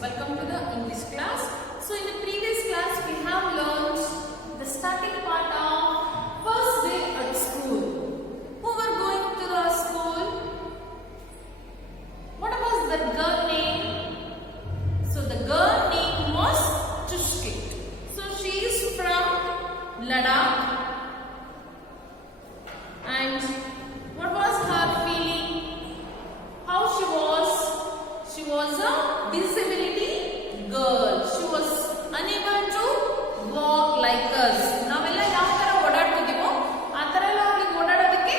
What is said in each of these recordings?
Welcome to the English class. So in the previous class we have learned the starting part of first day at school. Who were going to the school? What was the girl name? So the girl name was Chushkit. So she is from Ladakh. And what was her feeling? How she was? She was a disability girl. She was unable to walk like us. ನಾವೆಲ್ಲ ಯಾವ ತರ ಓಡಾಡ್ತಿದೀವೋ ಆ ತರ ಎಲ್ಲ ಅವಳಿಗೆ ಓಡಾಡೋದಕ್ಕೆ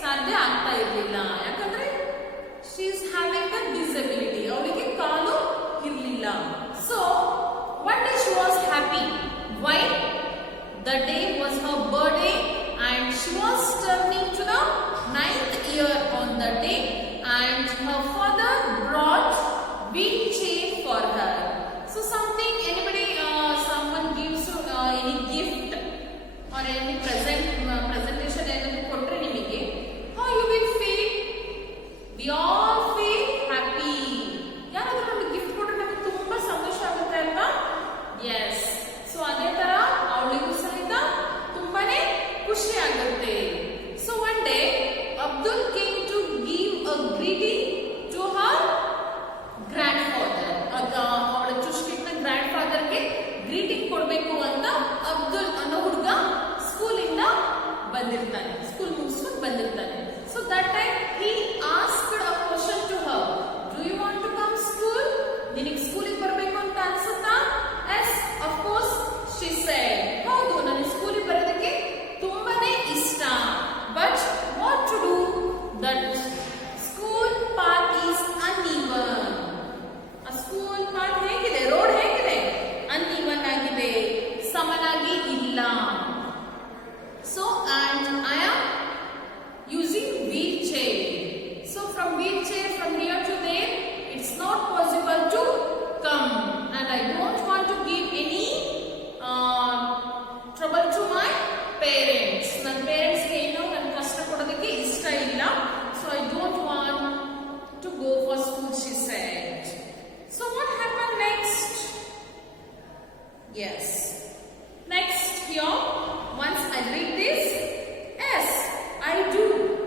ಸಾಧ್ಯ ಆಗ್ತಾ ಇರಲಿಲ್ಲ. ಯಾಕಂದ್ರೆ she is having a disability. ಅವಳಿಗೆ ಕಾಲು ಇರಲಿಲ್ಲ. So one day she was happy. Why? The day was her birthday and she was turning to the 9th year on the day, and her father brought wheelchair for her. So something, someone gives any gift or any presentation ಏನಾದರೂ ಕೊಟ್ಟರೆ ನಿಮಗೆ, how you will feel? We all feel happy. ಯಾರಾದರೂ ನಮಗೆ gift ಕೊಟ್ಟರೆ ನಮಗೆ ತುಂಬಾ ಸಂತೋಷ ಆಗುತ್ತೆ ಅಲ್ವಾ? Yes. So ಅದೇ ತರ ಅವಳಿಗೂ ಸಹಿತ ತುಂಬಾನೇ ಖುಷಿ ಆಗುತ್ತೆ. So one day Abdul came to give a greeting to her grandfather. ಅವಳ ಚುಷ್ಕಿಟ್ನ ಗ್ರ್ಯಾಂಡ್ ಫಾದರ್ಗೆ ಗ್ರೀಟಿಂಗ್ ಕೊಡಬೇಕು ಅಂತ ಅಬ್ದುಲ್ ಅನ್ನೋ ಹುಡುಗ ಸ್ಕೂಲಿಂದ ಬಂದಿರ್ತಾನೆ, ಸ್ಕೂಲ್ ಮುಗಿಸ್ಕೊಂಡು ಬಂದಿರ್ತಾನೆ. So that time he asked a question to her. Do you want to come school? ನಿನಗೆ ಸ್ಕೂಲಿಗೆ ಬರಬೇಕು ಅಂತ ಅನ್ಸುತ್ತಾ? Yes, of course, she said. ಹೌದು, ನನಗೆ ಸ್ಕೂಲಿಗೆ ಬರೋದಕ್ಕೆ ತುಂಬಾನೇ ಇಷ್ಟ. But what to do? That school path is uneven. A school path ಹೇಗಿದೆ? ರೋಡ್ ಹೇಗಿದೆ? uneven ಆಗಿದೆ, ಸಮನಾಗಿ ಇಲ್ಲ. So and I am using wheelchair. So from wheelchair from here to there, it's not possible to come, and I don't want to give any trouble to my parents. ನನ್ನ parents ಗೆ ಏನೋ ನನ್ನ ಕಷ್ಟ ಕೊಡೋದಕ್ಕೆ ಇಷ್ಟ ಇಲ್ಲ. So I don't want to go for school, she said. So what happened next? Yes. Next here, once I read this, yes, I do.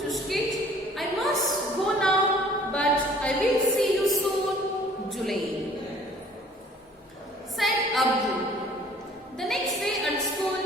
Chushkit, I must go now, but I will see you soon, Julie, said Abdul. The next day at school,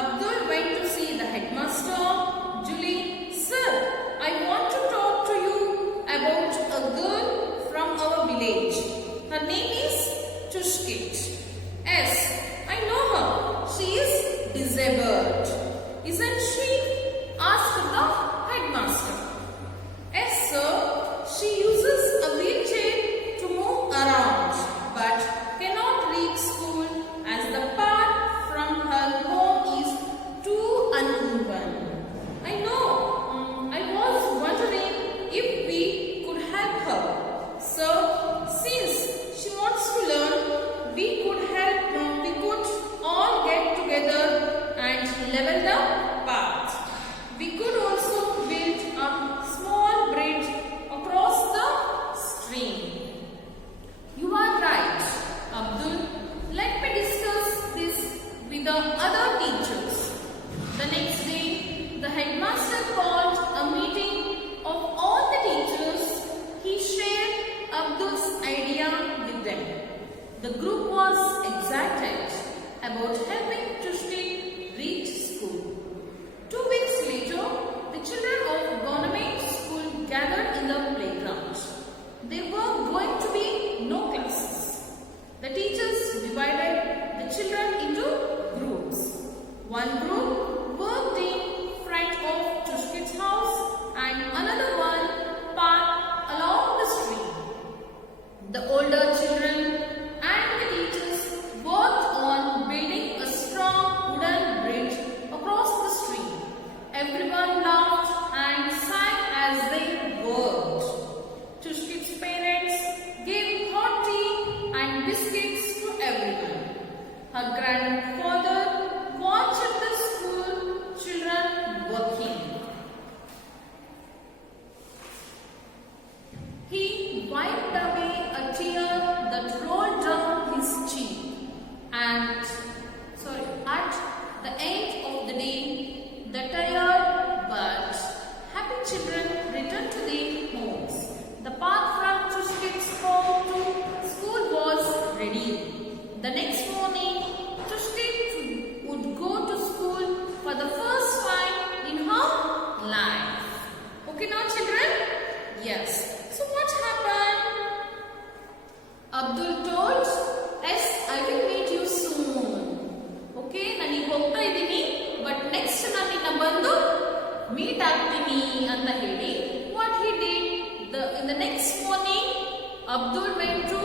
Abdul went to see the headmaster. Julie, sir, I want to talk to you about a girl from our village. Her name is Chushkit. Yes, I know her. She is disabled. Isn't she? Asked the headmaster. Yes, sir. She uses a wheelchair to move around, but cannot reach school as the path from her home is too uneven. I know. I was wondering if we could help her. So, since she wants to learn, we could all get together and level the path. We could also build a small bridge across the stream. You are right, Abdul. Let me discuss this with the other teachers. The next day, the headmaster called a meeting of all the teachers. He shared Abdul's idea with them. The group was excited about helping Chushkit reach school. 2 weeks later, the children of government school gathered in the playground. There were going to be no classes. The teachers divided the children into groups. One group worked in front of Chushkit's house and another one parked along the street. The older children and the teachers worked on building a strong wooden bridge across the stream. Everyone laughed and sang as they worked. Chushkit's parents gave hot tea and biscuits to everyone. Her grandfather watched the school children working. He wiped away a tear that rolled Abdul went to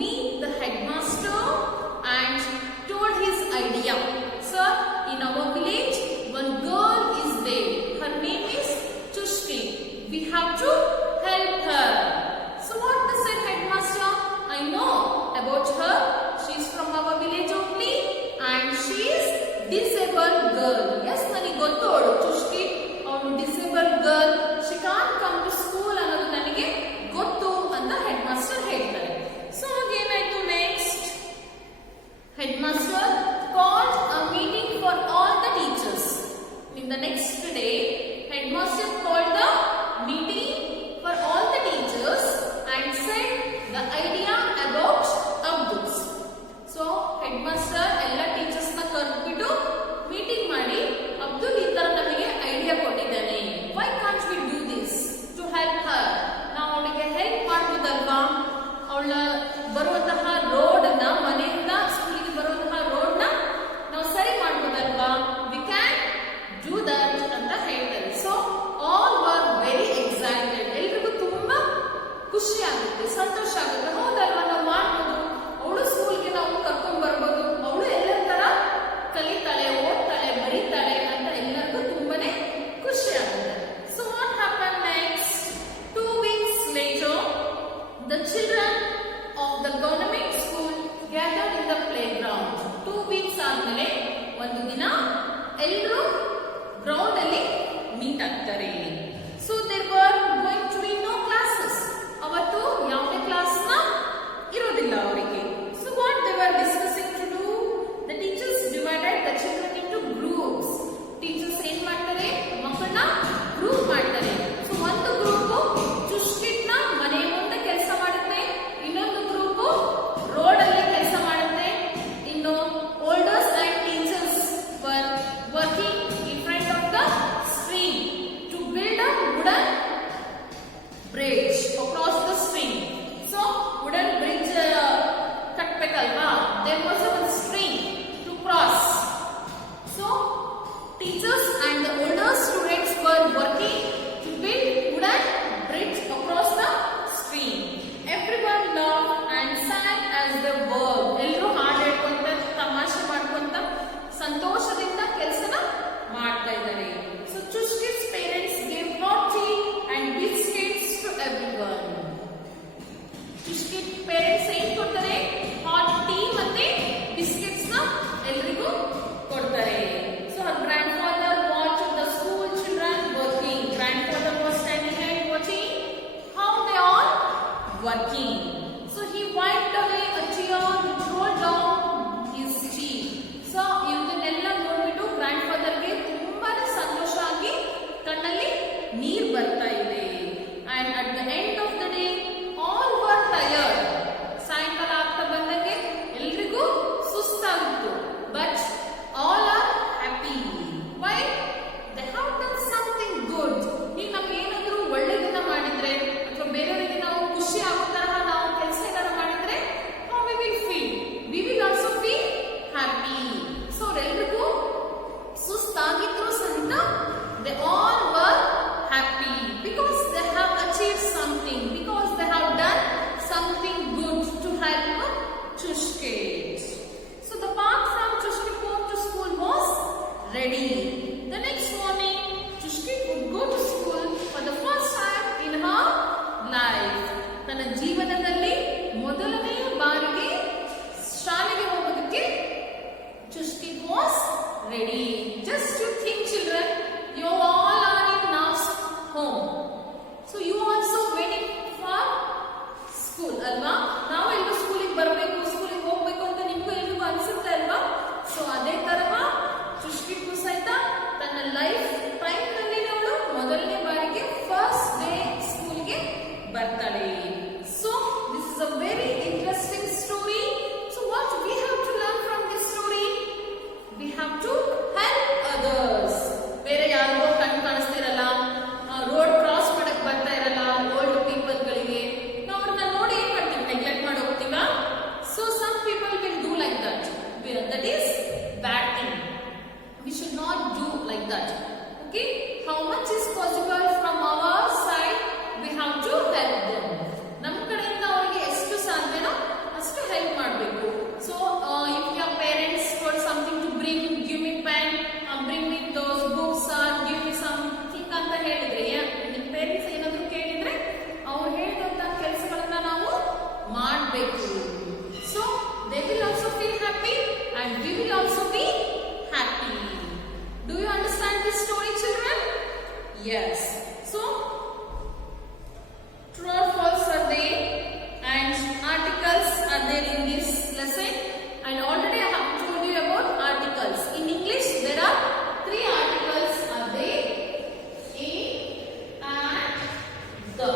meet the headmaster and told his idea. Sir, in our village, one girl is there. Her name is Chushki. We have to help her. So what said headmaster? I know about her. She is from our village only and she is disabled girl. Yes, ನನಗೆ ಗೊತ್ತು ಅವಳು ಚುಷ್ಕಿ ಅವಳು disabled girl. She can't come to school ಅನ್ನೋದು ನನಗೆ ಗೊತ್ತು ಅಂತ headmaster ಹೇಳ್ತಾರೆ. So ಏನಾಯ್ತು next? Headmaster called a meeting for all the teachers. In the next day, headmaster called the meeting for all the teachers and said the idea about Abduls. So headmaster ಎಲ್ಲ teachers ನ ಕರೆದ್ಬಿಟ್ಟು meeting ಮಾಡಿ ಅಬ್ದುಲ್ ಈ ತರ ನಮಗೆ idea ಕೊಟ್ಟಿದ್ದಾನೆ. Why can't we do this to help her? ನಾವು ಅವಳಿಗೆ help ಮಾಡಬಹುದಲ್ವಾ? ಅವಳ ಬರುವಂತಹ ರೋಡ್ ನ ಮನೆಯಿಂದ ಸ್ಕೂಲಿಗೆ ಬರುವಂತಹ ರೋಡ್ ನ ನಾವು ಸರಿ ಮಾಡಬಹುದಲ್ವಾ? We can do that ಅಂತ ಹೇಳ್ತಾರೆ. So all were very excited. ಎಲ್ರಿಗೂ ತುಂಬಾ ಖುಷಿ ಆಗುತ್ತೆ, ಸಂತೋಷ ಆಗುತ್ತೆ. ಹೌದಲ್ವಾ, ನಾವು ಮಾಡ್ಬೋದು, ಅವಳು ಸ್ಕೂಲ್ಗೆ ನಾವು ಕರ್ಕೊಂಡ್ ಬರ್ಬೋದು, ಅವಳು ಎಲ್ಲ ತರ ಕಲಿತಾಳೆ, ಓದ್ತಾಳೆ, ಬರೀತಾಳೆ ಅಂತ ಎಲ್ಲರಿಗೂ ತುಂಬಾನೇ ಖುಷಿ ಆಗುತ್ತೆ. So what happened next? 2 weeks later, the children of the government school gathered in the playground. 2 weeks ಆದ್ಮೇಲೆ ಒಂದು ದಿನ ಎಲ್ಲರೂ ಗ್ರೌಂಡ್ ಅಲ್ಲಿ ಮೀಟ್ ಆಗ್ತಾರೆ. So there were going to be no classes. ಅವತ್ತು ಯಾವುದೇ ಕ್ಲಾಸ್ ನ ಇರೋದಿಲ್ಲ ಅವರಿಗೆ. So what they were discussing to do? The teachers divided the children into groups. Teachers ಏನ್ ಮಾಡ್ತಾರೆ? ಮಕ್ಕಳನ್ನ ಗ್ರೂಪ್ ಮಾಡ್ತಾರೆ. So ಒಂದು ಗ್ರೂಪ್ ಚುಷ್ಕಿಟ್ ನ ಮನೆ ಮುಂದೆ ಕೆಲಸ ಮಾಡುತ್ತೆ, ಇನ್ನೊಂದು ಗ್ರೂಪ್ ರೋಡ್ ಅಲ್ಲಿ ಕೆಲಸ ಮಾಡುತ್ತೆ, ಇನ್ನು holders and teachers were working in front of the stream to build a wooden bridge across the stream. So wooden bridge ಕಟ್ಟಬೇಕಲ್ವಾ? There was a stream to cross. So teachers and the older students were working to build wooden bridge across the stream. Everyone laughed and sang as they worked. ಎಲ್ಲರೂ ಹಾಡು ಹೇಳ್ಕೊಂತ, ತಮಾಷೆ ಮಾಡ್ಕೊಂತ, ಸಂತೋಷದಿಂದ ಕೆಲಸನ ಮಾಡ್ತಾ ಇದ್ದಾರೆ. So Chushki's parents gave hot tea and biscuits to everyone. Chushki parents ಏನ್ ಕೊಡ್ತಾರೆ? ಹಾಟ್ ಟೀ ಮತ್ತೆ ಬಿಸ್ಕೆಟ್ಸ್ ನ ಎಲ್ರಿಗೂ ಕೊಡ್ತಾರೆ. So her grandfather watched the school children working. Grandfather was standing and watching how they are working. So he wiped away a tear which rolled down his cheek. So ಇವನ್ನೆಲ್ಲ ನೋಡ್ಬಿಟ್ಟು grand ಗೆ ತುಂಬಾನೇ ಸಂತೋಷ ಆಗಿ ಕಣ್ಣಲ್ಲಿ ನೀರು ಬರ್ತಾ ಇದೆ. And at the end of the day, all were tired. ಸಾಯಂಕಾಲ ಆಗ್ತಾ ಬಂದಂಗೆ ಎಲ್ರಿಗೂ ಸುಸ್ತಾಗಿತ್ತು. But all are happy. Why? They have done something good. ಈಗ ನಮ್ಗೆ ಏನಾದ್ರೂ ಒಳ್ಳೆದನ್ನ ಮಾಡಿದ್ರೆ ಅಥವಾ ಬೇರೆಯವರಿಗೆ ನಾವು ಖುಷಿ ಆಗೋ ತರಹ ನಾವು ಕೆಲಸ ಏನಾದ್ರು ಮಾಡಿದ್ರೆ how we will feel? We will also feel happy. So ಎಲ್ರಿಗೂ ಸುಸ್ತಾಗಿದ್ರು ಸಹಿತ they all were happy because they have achieved something, because they have done something good to help Chushkit. So the path from Chushkit home to school was ready. The next morning, Chushkit would go to school for the first time in her life. ತನ್ನ ಜೀವನದಲ್ಲಿ ಮೊದಲನೇ ಬಾರಿಗೆ ಶಾಲೆಗೆ ಹೋಗೋದಕ್ಕೆ Chushkit was ready. Just to think, children, you all are in now's home. So you also waiting for school, alva? ನಾವು ಎಲ್ಲರೂ ಸ್ಕೂಲಿಗೆ ಬರಬೇಕು, ಸ್ಕೂಲಿಗೆ ಹೋಗ್ಬೇಕು ಅಂತ ನಿಮಗೂ ಎಲ್ರಿಗೂ ಅನ್ಸುತ್ತೆ ಅಲ್ವಾ? ಸೊ ಅದೇ ತರಹ ಚುಷ್ಕಿಗೂ ಸಹಿತ ತನ್ನ ಲೈಫ್ ಟೈಮ್ ನಲ್ಲಿ ಅವಳು ಮೊದಲನೇ ಬಾರಿಗೆ ಫಸ್ಟ್ ಡೇ ಸ್ಕೂಲ್ಗೆ ಬರ್ತಾಳೆ. So this is a very interesting story. So what we have to learn from this story? We have to help others. ಬೇರೆ ಯಾರಿಗೋ ಕಣ್ಣು ಕಾಣಿಸ್ತಿರಲ್ಲ, ರೋಡ್ ಕ್ರಾಸ್ ಮಾಡಕ್ ಬರ್ತಾ ಇರಲ್ಲ, ಓಲ್ಡ್ ಪೀಪಲ್ ಗಳಿಗೆ ನಾವು ಅವ್ರನ್ನ ನೋಡಿ ಏನ್ ಮಾಡ್ತೀವಿ? ನೆಗ್ಲೆಕ್ಟ್ ಮಾಡಿ ಹೋಗ್ತೀವ. So some people will do like that. That is bad thing. We should not do like that. Okay? How much is possible from our side? We have to help them. ನಮ್ಮ ಕಡೆಯಿಂದ ಅವರಿಗೆ ಆಗ್ಬೇಕು. So they will also feel happy and we will also be happy. Do you understand this story, children? Yes. So true or false are there and articles are there in this lesson, and already I have told you about articles. In English there are 3 articles are there: a and the.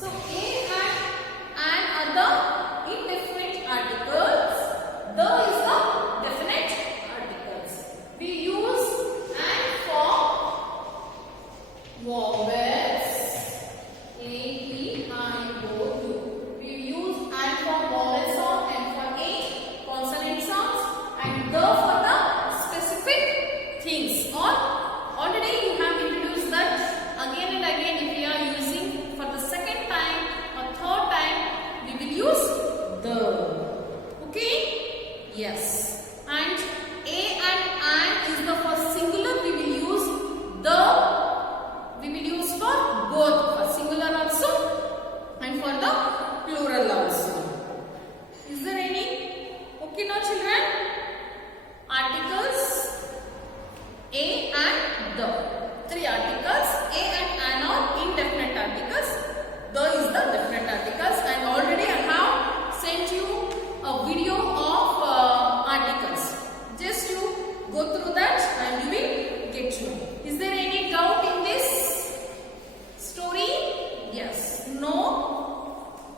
So a and are the indefinite articles. The is the definite articles. We use and for vowels. A, E, I, O, U. We use and for vowel sound and for A consonant sounds, and the for the specific things. Or already you have introduced that again and again. If we are using for the second time or third time, we will use the. Okay? Yes. And A and is the for singular. We will use the. We will use for both, for singular also and for the plural also. Is there any? Okay now, children? Articles a and the. 3 articles. A and are indefinite articles. The is the definite articles, and already I have sent you a video of articles. Just you go through that and you will get to know. Is there any doubt in this story? Yes. No?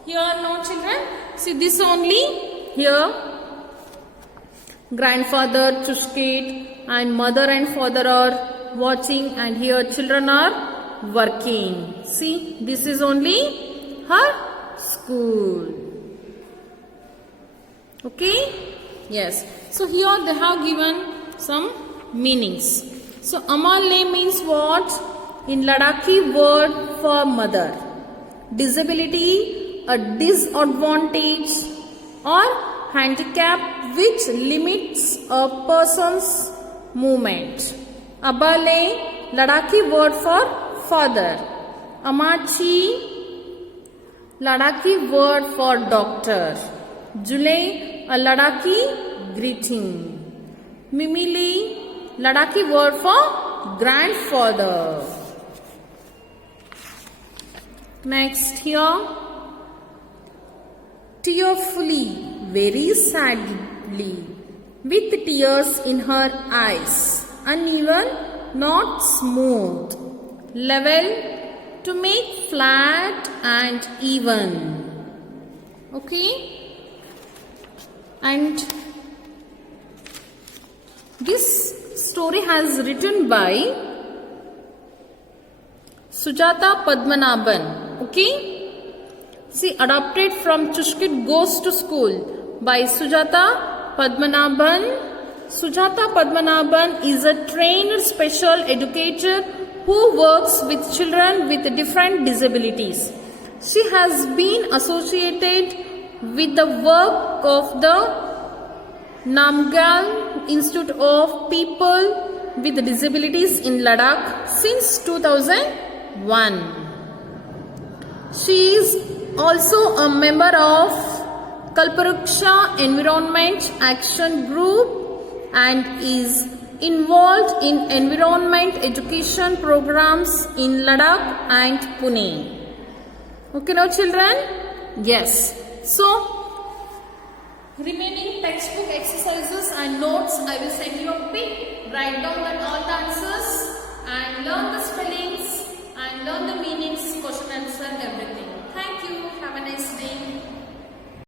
Here no, children. See this only. Here grandfather Chushkit and mother and father are watching, and here children are working. See, this is only her school. Okay? Yes. So here they have given some meanings. So Amalle means what? In Ladakhi word for mother. Disability, a disadvantage or handicap which limits a person's movement. Abale, Ladakhi word for father. Amachi, Ladakhi word for doctor. Julai, a Ladakhi greeting. Mimili, Ladakhi word for grandfather. Next here, tearfully, very sadly, with tears in her eyes, uneven, not smooth, level, to make flat and even. Okay? And this story has written by Sujata Padmanabhan. Okay? See, adapted from Chushkit Goes to School by Sujata Padmanabhan. Sujata Padmanabhan is a trained special educator who works with children with different disabilities. She has been associated with the work of the Namgyal Institute of People with Disabilities in Ladakh since 2001. She is also a member of Kalparuksha Environment Action Group and is involved in environment education programs in Ladakh and Pune. Okay now, children? Yes. So, remaining textbook exercises and notes I will send you a pic. Write down all the answers and learn the spellings and learn the meanings, question answer, everything. Thank you. Have a nice day.